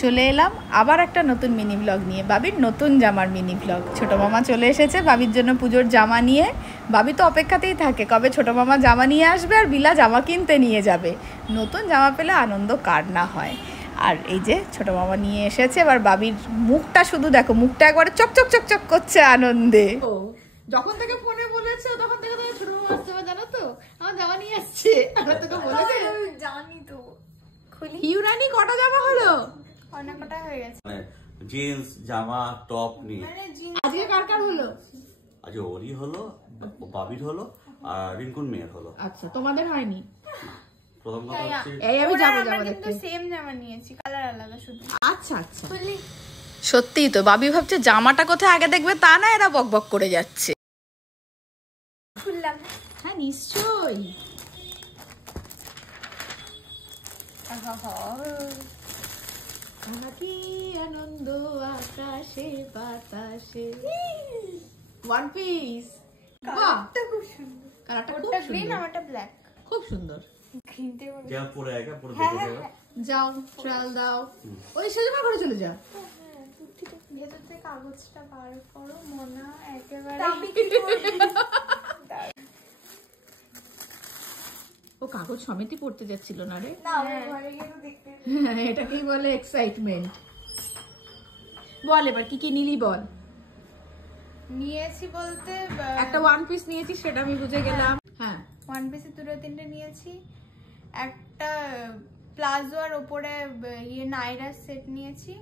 চলে এলাম আবার একটা নতুন মিনি ব্লগ নিয়ে, বাবির নতুন জামার মিনি ব্লগ। ছোটো মামা চলে এসেছে বাবির জন্য পুজোর জামা নিয়ে। বাবি তো অপেক্ষাতেই থাকে কবে ছোটো মামা জামা নিয়ে আসবে আর বিলা জামা কিনতে নিয়ে যাবে। নতুন জামা পেলে আনন্দ কার না হয়। আর এই যে ছোটো মামা নিয়ে এসেছে, এবার বাবির মুখটা শুধু দেখো, মুখটা একবারে চকচক চকচক করছে আনন্দে। যখন থেকে ফোনে বলেছে তখন থেকে তোমার ছোটো মামা আসছে, জানো তো আমার জামা নিয়ে আসছে। আমরা তোকে বলেছে জানি তো। হিউরানি কটা জামা হলো? অনেক কটা হয়ে গেছে। জিন্স জামা টপ নিয়ে আজকে কার কার হলো? আজ ওরই হলো, বাবির হলো আর রিঙ্কুন মেয়ের হলো। আচ্ছা, তোমাদের হয়নি? প্রথম কথা হচ্ছে এই আমি যাবো আমরা দেখতে। কিন্তু সেম জামা নিয়েছি, কালার আলাদা শুধু। আচ্ছা আচ্ছা, সত্যিই তো বাবি ভাবছে জামাটা কোথায় আগে দেখবে, তা না এরা বকবক করে যাচ্ছে। খুললাম। হ্যাঁ নিশ্চয়ই। কি আনন্দ আকাশে বাতাসে। ওয়ান পিস, বাহ খুব সুন্দর। কালারটা খুব ওটা গ্রিন, সুন্দর, আমারটা ব্ল্যাক। খুব সুন্দর। গ্রিনতে বলে যা পরে আগে পরে হ্যাঁ, দেখে হ্যাঁ, যাবে। যাও ট্রায়াল দাও, ওই সেজমা ঘরে চলে যা। ভেতর থেকে কাগজটা বার করো, মোনা একেবারে। ও কাগজ সমিতি পড়তে যাচ্ছিল না রে? না, ঘরে গিয়ে তো দেখতে। এটাকেই বলে এক্সাইটমেন্ট। বল এবার কি কি নিলি বল। নিয়েছি বলতে একটা ওয়ান পিস নিয়েছি, সেটা আমি বুঝে গেলাম। হ্যাঁ, ওয়ান পিসে দুটো তিনটে নিয়েছি। একটা প্লাজো আর ওপরে ইয়ে নাইরার সেট নিয়েছি।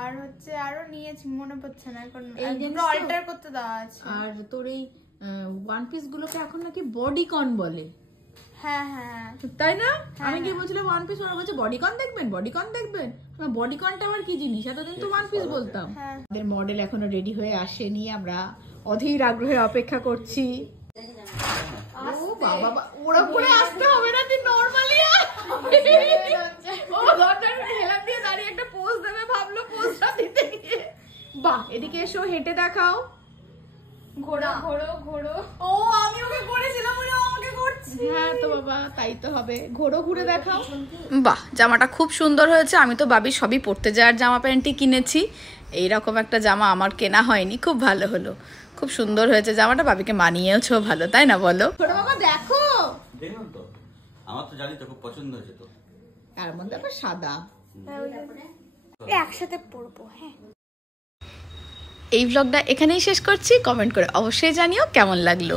আর হচ্ছে আরো নিয়েছি, মনে পড়ছে না এখন। দুটো অল্টার করতে দেওয়া আছে। আর তোর এই ওয়ান পিস গুলোকে এখন নাকি বডিকন বলে। হ্যাঁ হ্যাঁ, তাই না? আমি কি বলছিলাম ওয়ান পিস, ওরা বলছে বডিকন দেখবেন, বডিকন দেখবেন। বডিকনটা আবার কি জিনিস? এতদিন তো ওয়ান পিস বলতাম। হ্যাঁ। আমাদের মডেল এখনো রেডি হয়ে আসেনি, আমরা অধীর আগ্রহে অপেক্ষা করছি। ও বাবা, ওরা করে আসতে হবে না, তুই নরমালি ও দরজার হেলাম দিয়ে দাঁড়িয়ে একটা পোজ দেবে ভাবলো, পোজটা দিতে গিয়ে। বাহ, এদিকে এসো, হেঁটে দেখাও। ঘোড়ো ঘোড়ো ঘোড়ো। ও আমি ওকে করেছিলাম, ওরা আমাকে করছে। হ্যাঁ তো বাবা, তাই তো হবে। ঘোরো, ঘুরে দেখাও। বাহ, জামাটা খুব সুন্দর হয়েছে। আমি তো বাবি সবই পরতে যাওয়ার জামা প্যান্টই কিনেছি, এইরকম একটা জামা আমার কেনা হয়নি। খুব ভালো হলো, খুব সুন্দর হয়েছে জামাটা, বাবিকে মানিয়েওছো ভালো, তাই না বলো? ছোট বাবা দেখো, দেখলাম তো, আমার তো জানি তো খুব পছন্দ হয়েছে তো। তার মধ্যে আবার সাদা। একসাথে পরবো। হ্যাঁ, এই ব্লগটা এখানেই শেষ করছি। কমেন্ট করে অবশ্যই জানিও কেমন লাগলো।